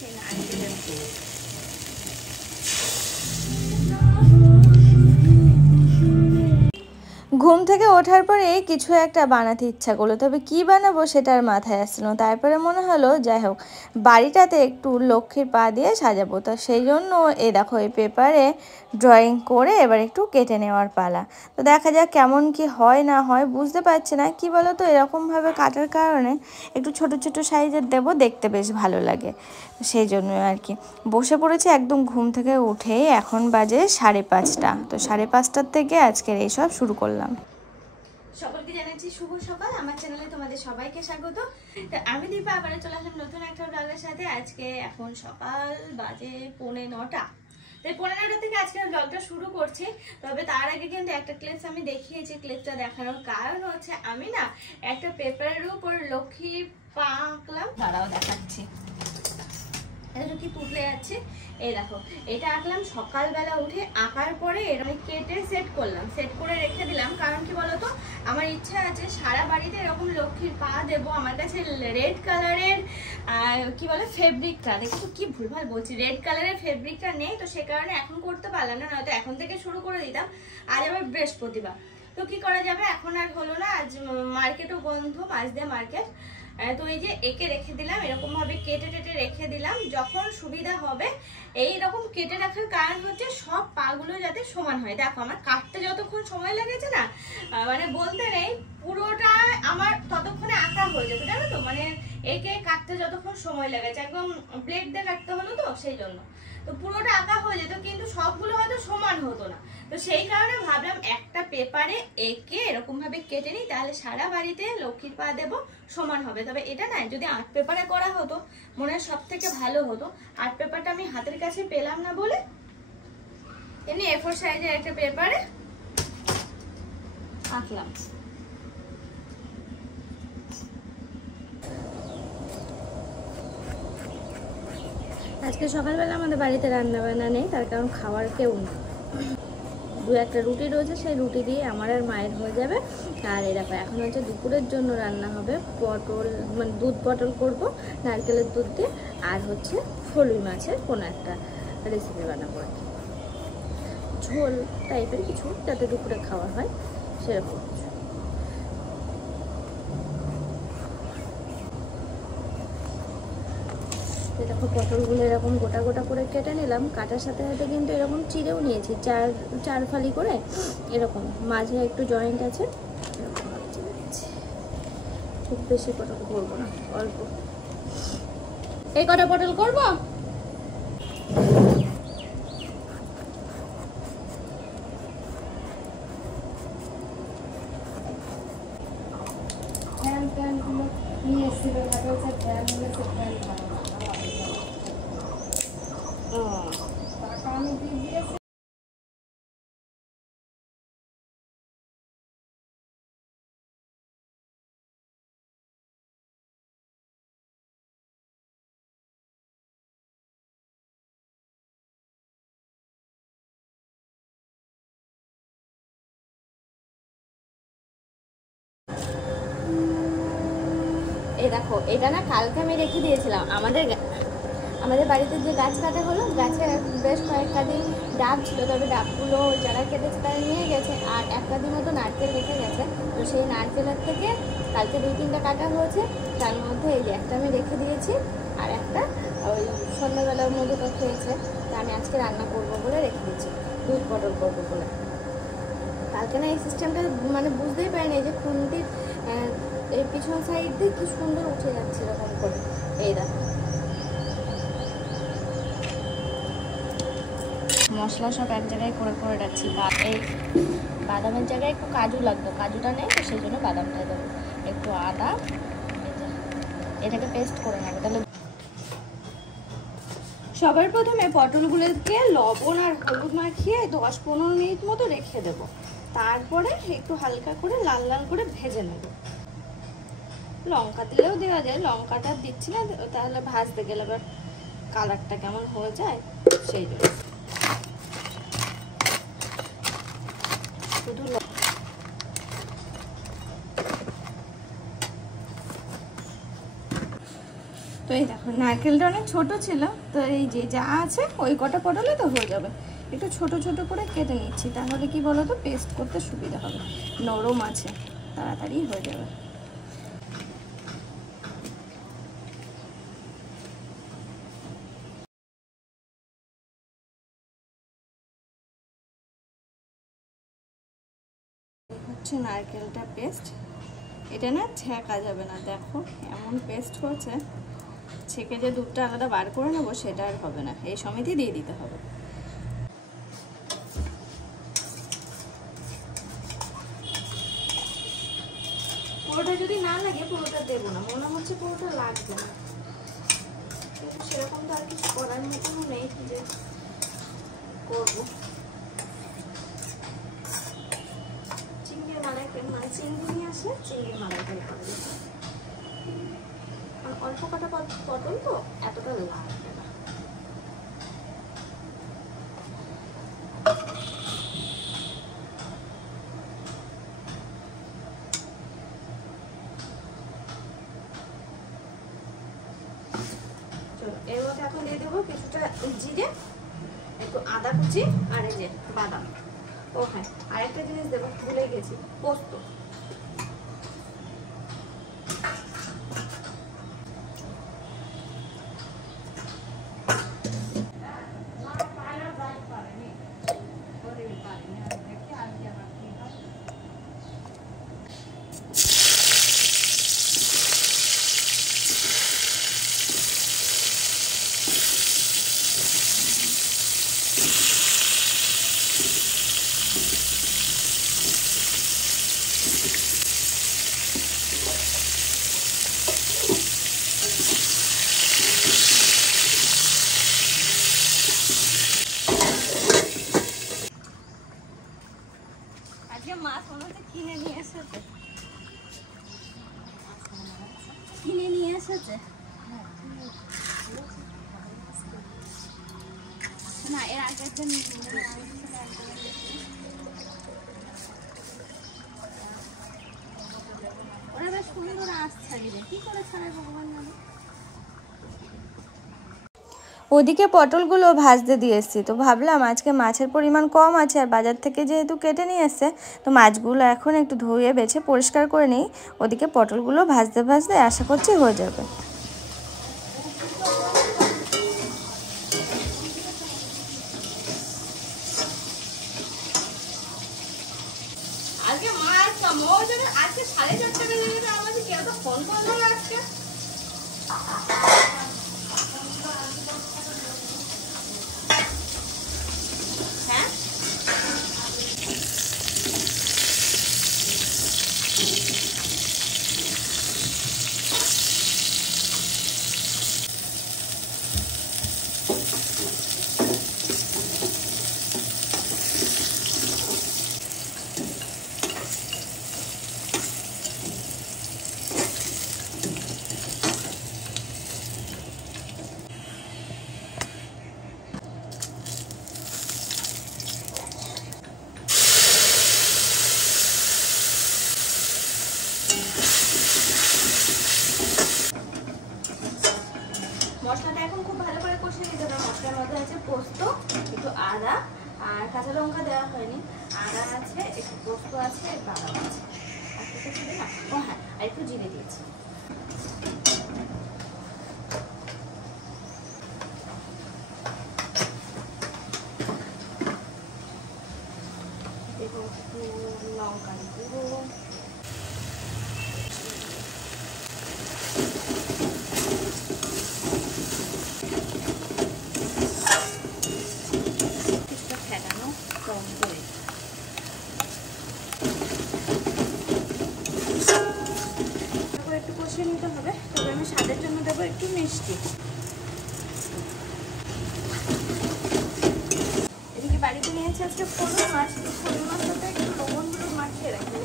সেই নারকেলের দুধ। ঘুম থেকে ওঠার পরে কিছু একটা বানাতে ইচ্ছা করলো, তবে কি বানাবো সেটা আর মাথায় আসছিল না। তারপরে মনে হলো যাই হোক বাড়িটাতে একটু লক্ষ্মীর পা দিয়ে সাজাবো, তো সেই জন্য এই দেখো এই পেপারে ড্রয়িং করে এবার একটু কেটে নেওয়ার পালা। তো দেখা যাক কেমন কি হয় না হয়, বুঝতে পারছি না। কি বলো তো, এরকমভাবে কাটার কারণে একটু ছোট ছোট সাইজের দেবো, দেখতে বেশ ভালো লাগে, সেই জন্য আর কি। বসে পড়েছি একদম ঘুম থেকে উঠেই, এখন বাজে 5:30। তো 5:30টার থেকে আজকের এইসব শুরু করলাম। সকলকে জানাচ্ছি শুভ সকাল, আমার চ্যানেলে তোমাদের সবাইকে স্বাগত। তো আমি দীপা আবার চলে আসলাম নতুন একটা ব্লগের সাথে। আজকে এখন সকাল বাজে 9:45। তো 9:45 থেকে আজকের ব্লগটা শুরু করছি। তবে তার আগে কিন্তু একটা ক্লিপস আমি দেখিয়েছি, ক্লিপসটা দেখানোর কারণ হচ্ছে আমি না একটা পেপারের উপর লক্ষ্মী পা আঁকলাম, তারাও দেখাচ্ছি। এটা কি তুলে যাচ্ছে, এই দেখো এটা আঁকলাম সকালবেলা উঠে। আঁকার পরে এরকম কেটে সেট করলাম, সেট করে রেখে দিলাম। কারণ কি বলতো, আমার ইচ্ছা আছে সারা বাড়িতে এরকম লক্ষ্মীর পা দেবো। আমার কাছে রেড কালারের কি বলে ফেব্রিকটা, দেখো কি ভুলভাল বলছি, রেড কালারের ফেব্রিকটা নেই, তো সে কারণে এখন করতে পারলাম না, নয়তো এখন থেকে শুরু করে দিতাম। আজ আবার বৃহস্পতিবার, তো কি করা যাবে, এখন আর হলো না। আজ মার্কেটও বন্ধ, মাঝদিয়া মার্কেট। তো এই যে একে রেখে দিলাম, এরকম ভাবে কেটে টেটে রেখে দিলাম, যখন সুবিধা হবে। এই রকম কেটে রাখার কারণ হচ্ছে সব পাগুলো যাতে সমান হয়। দেখো আমার কাটতে যতক্ষণ সময় লেগেছে না, মানে বলতে নেই, পুরোটা আমার ততক্ষণে আঁকা হয়ে যেত, জানো তো। মানে একে কাটতে যতক্ষণ সময় লেগেছে, একদম ব্লেড দিয়ে কাটতে হলো, তো সেই জন্য তো পুরোটা আঁকা হয়ে যেত, কিন্তু সবগুলো হয়তো সমান হতো না। তো সেই কারণে ভাবলাম একটা পেপারে একে এরকম ভাবে কেটে নিই, তাহলে সারা বাড়িতে লক্ষ্মীর পা দেবো, সমান হবে। তবে এটা না, যদি আর্ট পেপারে করা হতো মনে হয় সব থেকে ভালো হতো। আর্ট পেপারটা আমি হাতের কাছে পেলাম না বলে এমনি A4 সাইজের একটা পেপারে আঁকলাম। আজকে সকালবেলা আমাদের বাড়িতে রান্না বান্না নেই, তার কারণ খাওয়ার কেউ নেই। 2-1টা রুটি রয়েছে, সেই রুটি দিয়ে আমার আর মায়ের হয়ে যাবে। আর এরকম এখন হচ্ছে দুপুরের জন্য রান্না হবে পটল, মানে দুধ পটল করব নারকেলের দুধ দিয়ে, আর হচ্ছে ফলুই মাছের কোনো একটা রেসিপি বানাবো আর কি, ঝোল টাইপের কিছু, যাতে দুপুরে খাওয়া হয় সেরকম কিছু। দেখো পটলগুলো এরকম গোটা গোটা করে কেটে নিলাম, কাটার সাথে সাথে কিন্তু এরকম চিড়েও নিয়েছি, চার ফালি করে, এরকম মাঝে একটু জয়েন্ট আছে, খুব বেশি পটল করবো না, অল্প। এই কটা পটল করবো। নিয়ে এসেছিল আমি দিয়ে দিয়েছি। এই দেখো এটা না কালকে আমি রেখে দিয়েছিলাম, আমাদের বাড়িতে যে গাছ কাটা হলো, গাছে বেশ কয়েকটা দিন ডাব ছিল, তবে ডাবগুলো যারা কেটেছে তারা নিয়ে গেছে, আর একটা দিন মতো নারকেল রেখে গেছে। তো সেই নারকেলের থেকে কালকে 2-3টা কাটা হয়েছে, তার মধ্যে এই যে একটা আমি রেখে দিয়েছি, আর একটা ওই সন্ধ্যাবেলার মধ্যে তো খেয়েছে, তা আমি আজকে রান্না করবো বলে রেখে দিয়েছি, দুধ পটল করবো বলে। কালকে না এই সিস্টেমটা মানে বুঝতেই পারিনি, এই যে খুন্তির এই পিছন সাইড দিয়ে কি সুন্দর উঠে যাচ্ছে এরকম করে। এই দেখো মশলা সব এক জায়গায় করে করে রাখছি। এই বাদামের জায়গায় একটু কাজু লাগতো, কাজুটা নেই, তো সেই জন্য বাদামটা দেবো, একটু আদা, এটাকে পেস্ট করে নেবো। তাহলে সবার প্রথমে পটলগুলোকে লবণ আর হলুদ মাখিয়ে 10-15 মিনিট মতো রেখে দেবো, তারপরে একটু হালকা করে লাল লাল করে ভেজে নেব। লঙ্কা দিলেও দেওয়া যায়, লঙ্কাটা দিচ্ছি না, তাহলে ভাজতে গেলে আবার কালারটা কেমন হয়ে যায়, সেই জন্য শুধু তো এই দেখো নারকেলটা অনেক ছোট ছিল, তো এই যে যা আছে ওই কটা পটলে তো হয়ে যাবে। একটু ছোট ছোট করে কেটে নিচ্ছি, তাহলে কি বলো তো পেস্ট করতে সুবিধা হবে, নরম আছে, তাড়াতাড়ি হয়ে যাবে। হচ্ছে নারকেলটা পেস্ট, এটা না ছেঁকা যাবে না, দেখো এমন পেস্ট হচ্ছে, ছেঁকে যে দুধটা আলাদা বার করে নেবো সেটা আর হবে না, এই সমেতই দিয়ে দিতে হবে। পুরোটা যদি না লাগে পুরোটা দেবো না, মনে হচ্ছে পুরোটা লাগবে না, কিন্তু সেরকম তো আর কিছু করার মতনও নেই যে করবো। চিংড়ির মালাইকারি মানে চিংড়ি নিয়ে আসলে চিংড়ির মালাইকারি করে দিতে, অল্প কটা পটল তো এতটা লাগবে না। চলো এর মধ্যে এখন দিয়ে দেবো কিছুটা জিরে, একটু আদা কুচি, আর এই যে বাদাম। ও হ্যাঁ, আরেকটা জিনিস দেবো ভুলে গেছি, পোস্ত। আজকে মাছ মনে হচ্ছে কিনে নিয়ে এসেছে, কিনে নিয়ে এসেছে না, এর আগের দিন ওরা বেশ সুন্দর আঁশ ছাড়িয়ে, কি করে ছাড়ায় ভগবান জানে। ওদিকে পটলগুলো ভাজতে দিয়ে এসেছি, তো ভাবলাম আজকে মাছের পরিমাণ কম আছে, আর বাজার থেকে যেহেতু কেটে নিয়ে এসছে, তো মাছগুলো এখন একটু ধুয়ে বেছে পরিষ্কার করে নিই। ওদিকে পটলগুলো ভাজতে ভাজতে আশা করছি হয়ে যাবে। আজকে মাছ আজকে 4:30 বেজে গেছে, আমাদের কেউ তো ফোন করলো না আজকে। হ্যাঁ মশলাটা এখন খুব ভালো করে কষিয়ে নিতে হবে। মশলার মধ্যে আছে পোস্ত, একটু আদা, আর কাঁচা লঙ্কা দেওয়া হয়নি, আদা আছে, একটু পোস্ত আছে, বাদাম আছে, আর কিছু ছিল না, ও হ্যাঁ আর একটু জিরে দিয়েছি। একটু লঙ্কার গুঁড়ো, একটু কষিয়ে নিতে হবে। তবে আমি স্বাদের জন্য দেবো একটু মিষ্টি। এদিকে বাড়িতে নিয়েছি আজকে ফোড়ন মাছ, ফোড়ন মাছটাতে একটু লবণ হলুদ মাখিয়ে রাখি।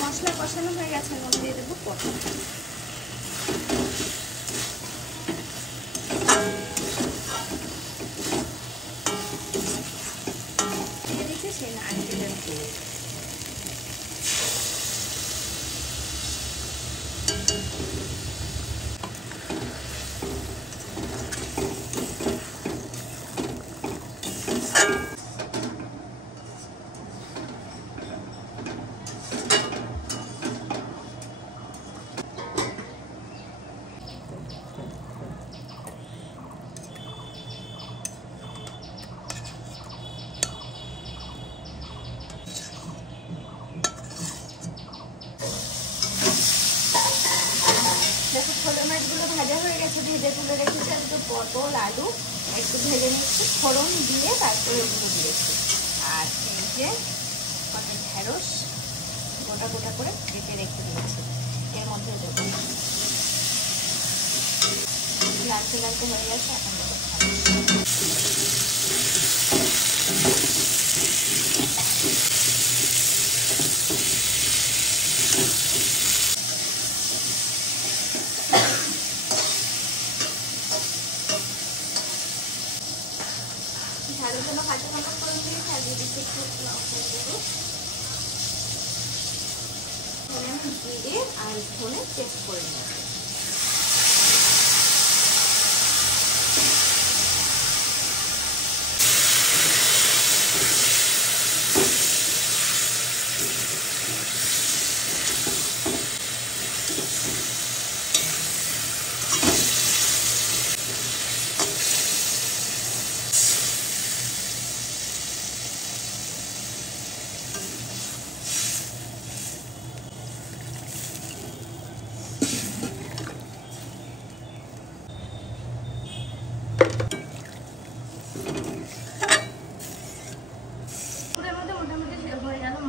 মশলা কষানো হয়ে গেছে, নুন দিয়ে দেবো পটল। দিয়ে দিচ্ছি সেই নারকেলের দুধ। দেখো ছোটো মাছগুলো ভাজা হয়ে গেছে, ভেজে তুলে রেখেছি। আর একটু পটল আলু একটু ভেজে নিচ্ছি, ফোড়ন দিয়ে তারপরে ওগুলো দিয়েছি। আর এই যে কত ঢেঁড়স গোটা গোটা করে কেটে রেখে দিয়েছি, এর মধ্যে দেবো। লালচে লালচে হয়ে গেছে, এখন দেবো ঝালের জন্য কাঁচা লঙ্কা করে দিয়ে সাজিয়ে দিচ্ছি একটু লঙ্কা দেবো, জিরে আর ধনে পেস্ট করে নেব।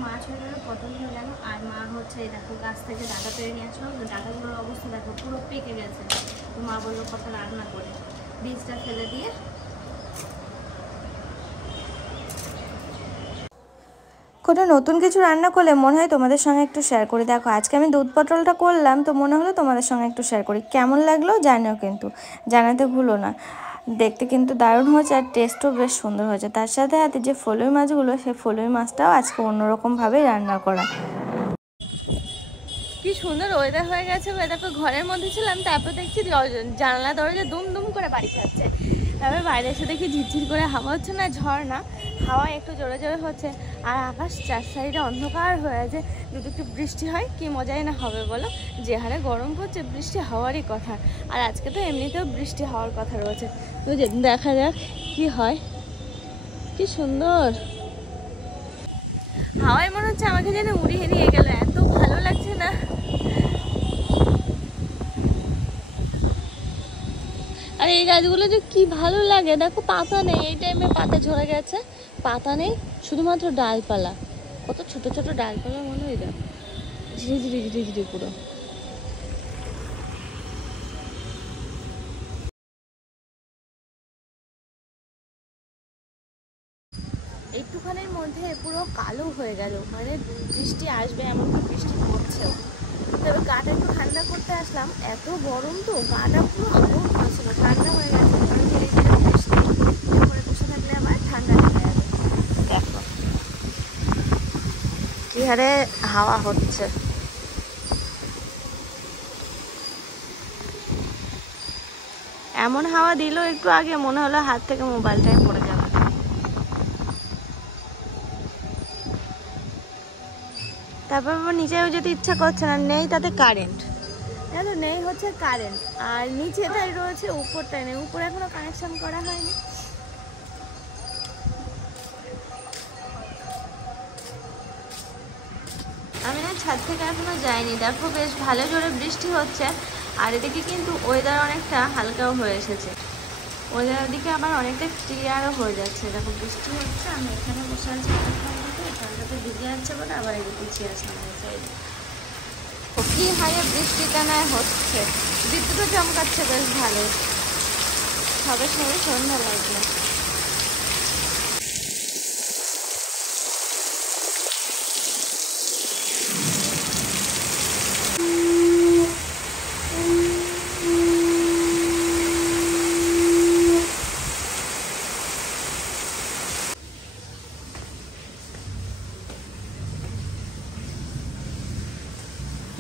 মাছ হয়ে গেল, পটল হয়ে গেল, আর মা হচ্ছে দেখো গাছ থেকে ডাঁটা পেরে নিয়ে আসলো। ডাঁটাগুলোর অবস্থা দেখো পুরো পেকে গেছে। তো মা বললো কত রান্না করে, বীজটা ফেলে দিয়ে কোনো নতুন কিছু রান্না করলে মনে হয় তোমাদের সঙ্গে একটু শেয়ার করি। দেখো আজকে আমি দুধ পটলটা করলাম, তো মনে হলো তোমাদের সঙ্গে একটু শেয়ার করি। কেমন লাগলো জানিও, কিন্তু জানাতে ভুলো না। দেখতে কিন্তু দারুণ হয়েছে আর টেস্টও বেশ সুন্দর হয়েছে। তার সাথে সাথে যে ফলুই মাছগুলো, সেই ফলুই মাছটাও আজকে অন্যরকমভাবেই রান্না করা। কি সুন্দর ওয়েদার হয়ে গেছে। দেখো ঘরের মধ্যে ছিলাম, তারপর দেখছি জানলা দরজা দুম দুম করে বাড়ি খাচ্ছে। তারপরে বাইরে এসে দেখি ঝিরঝির করে হাওয়া হচ্ছে, না ঝড় না, হাওয়া একটু জোরে জোরে হচ্ছে। আর আকাশ চার সাইডে অন্ধকার হয়ে আছে। যদি একটু বৃষ্টি হয় কি মজাই না হবে বলো। যে হারে গরম পড়ছে, বৃষ্টি হওয়ারই কথা। আর আজকে তো এমনিতেও বৃষ্টি হওয়ার কথা রয়েছে। বুঝলি, দেখা যাক কি হয়। কি সুন্দর হাওয়ায় মনে হচ্ছে আমাকে যেন উড়িয়ে নিয়ে গেল, এত ভালো লাগছে না। আর এই গাছগুলো যে কি ভালো লাগে, দেখো পাতা নেই, এই টাইমে পাতা ঝরে গেছে, পাতা নেই, শুধুমাত্র ডালপালা। কত ছোট ছোট ডালপালা মনে হয়, দেখো ধীরে ধীরে ধীরে ধীরে পুরো। একটুখানির মধ্যে পুরো কালো হয়ে গেল, মানে বৃষ্টি আসবে এমনকি বৃষ্টি পড়ছেও। তবে গাটা একটু ঠান্ডা করতে আসলাম, এত গরম তো গাটা পুরো আগুন হয়েছিল, ঠান্ডা হয়ে গেছে। ধীরে ধীরে বৃষ্টি এরপরে বসে থাকলে আবার ঠান্ডা লেগে যাবে। দেখো কি হারে হাওয়া হচ্ছে। এমন হাওয়া দিল একটু আগে, মনে হলো হাত থেকে মোবাইলটাই পড়ে যাবে। তারপর নিচেও যেতে ইচ্ছা করছে না, নেই তাতে কারেন্ট, জানো নেই হচ্ছে কারেন্ট। আর নিচেটাই রয়েছে, উপরটাই নেই, উপরে এখনো কানেকশন করা হয়নি। আমি না ছাদ থেকে এখনো যাইনি। দেখো বেশ ভালো জোরে বৃষ্টি হচ্ছে, আর এদিকে কিন্তু ওয়েদার অনেকটা হালকাও হয়ে এসেছে। ওয়েদারের দিকে আবার অনেকটা ক্লিয়ারও হয়ে যাচ্ছে। দেখো বৃষ্টি হচ্ছে, আমি এখানে বসে আছি এখানটাতে ভিজে যাচ্ছে বলে আবার এদিকে পিছিয়ে আসলাম এই সাইডে। কি হারে বৃষ্টিটা না হচ্ছে, বিদ্যুৎও চমকাচ্ছে বেশ ভালো। সবে সবে সন্ধ্যা লাগলো।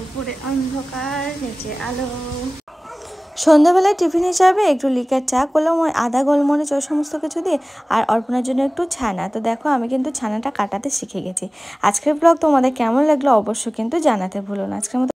উপরে অন্ধকার নিচে আলো। সন্ধ্যাবেলায় টিফিন হিসাবে একটু লিকার চা করলাম, ওই আদা গোলমরিচ ও সমস্ত কিছু দিয়ে, আর অর্পণার জন্য একটু ছানা। তো দেখো আমি কিন্তু ছানাটা কাটাতে শিখে গেছি। আজকের ব্লগ তোমাদের কেমন লাগলো অবশ্যই কিন্তু জানাতে ভুলো না। আজকের মতো